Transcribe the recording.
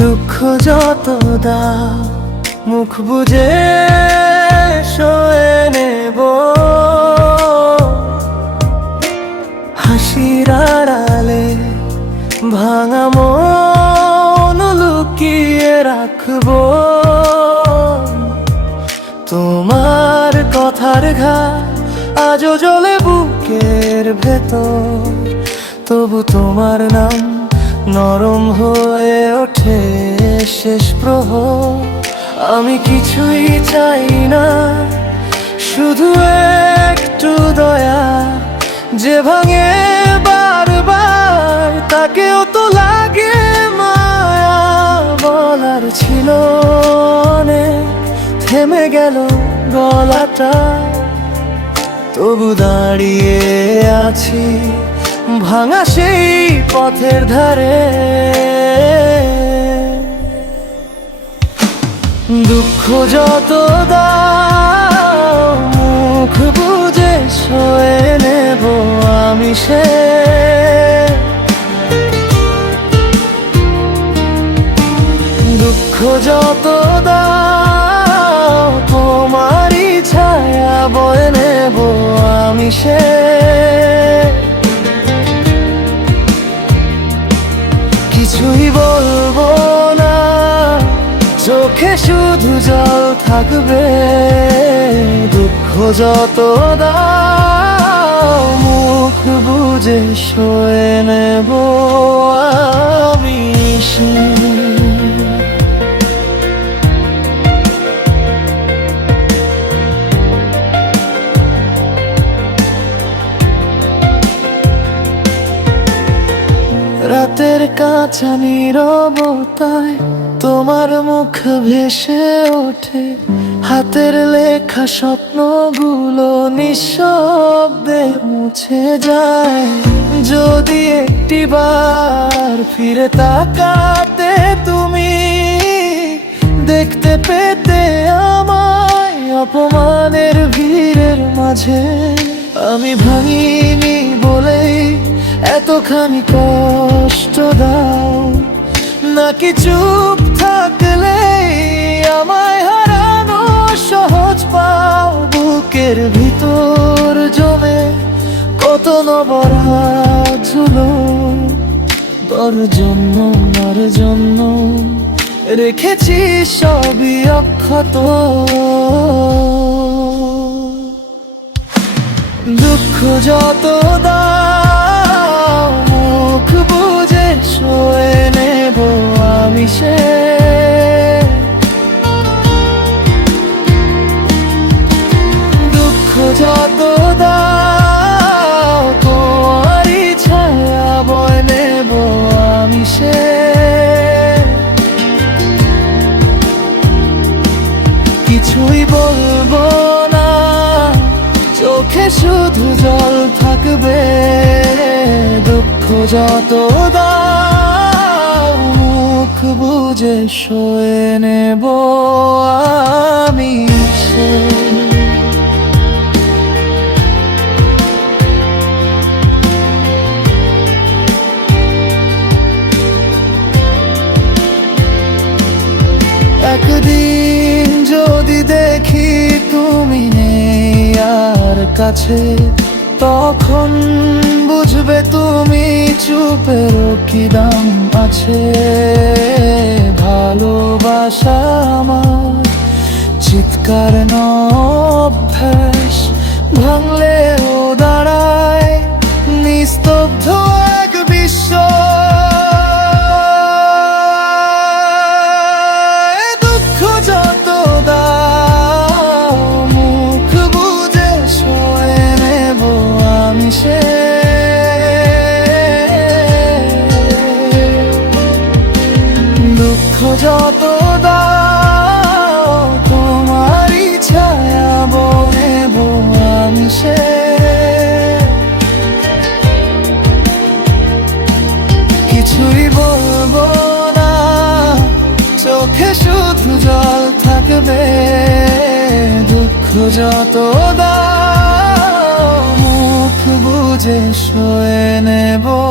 দুঃখ যত দাও মুখ বুজে সয়ে নেব, হাসির আড়ালে ভাঙা মন লুকিয়ে রাখবো। তোমার কথার ঘা আজও জ্বলে বুকের ভেতর, তবু তোমার নাম নরম হয়ে ওঠে শেষ প্রহর। আমি কিছুই চাই না, শুধু একটু দয়া, যে ভাঙে বারবার তাকেও তো লাগে মায়া। বলার ছিল অনেক, থেমে গেল গলাটা, তবু দাঁড়িয়ে আছি ভাঙা সেই পথের ধারে। দুঃখ যত দাও মুখ বুজে সয়ে নেব আমি সে। দুঃখ যত দাও তোমারই ছায়া বয়ে নেব আমি সে। কিছুই বলবো না, চোখে শুধু জল থাকবে। দুঃখ যত দাও মুখ বুজে সয়ে নেব আমি সে। রাতের কাঁচা নীরবতায় তোমার মুখ ভেসে ওঠে, হাতের লেখা স্বপ্নগুলো নিঃশব্দে মুছে যায়। যদি একটিবার ফিরে তাকাতে তুমি, দেখতে পেতে আমায় অপমানের ভিড়ের মাঝে। আমি ভাঙিনি বলেই এতখানি কষ্ট দাও, নাকি চুপ থাকলে আমায় হারানো সহজ পাও। বুকের ভিতর জমে কত নবরাত ঝুলো, তোর জন্য আমার জন্য রেখেছি সবই অক্ষত। দুঃখ যত দাও মুখ বুজে সয়ে নেব আমি সে। দুঃখ যত দাও তোমারই ছায়া বয়ে নেব আমি সে। কিছুই বলবো না, চোখে শুধু জল থাকবে। দুঃখ যত দাও মুখ বুজে সয়ে নেব আমি সে। একদিন যদি দেখি তুমি নেই আর কাছে, তখন বুঝবে তুমি চুপেরও কি দাম আছে। ভালোবাসা আমার চিৎকার অভ্যাস, ভাঙলেও দাঁড়ায় নিস্তব্ধ এক বিশ্ব। দুঃখ যত দাও মুখ বুজে সয়ে নেব আমি সে। দুঃখ যত দাও তোমারই ছায়া বয়ে নেব আমি সে। কিছুই বলবো না, চোখে শুধু জল থাকবে। দুঃখ যত দাও মুখ বুজে সয়ে নেব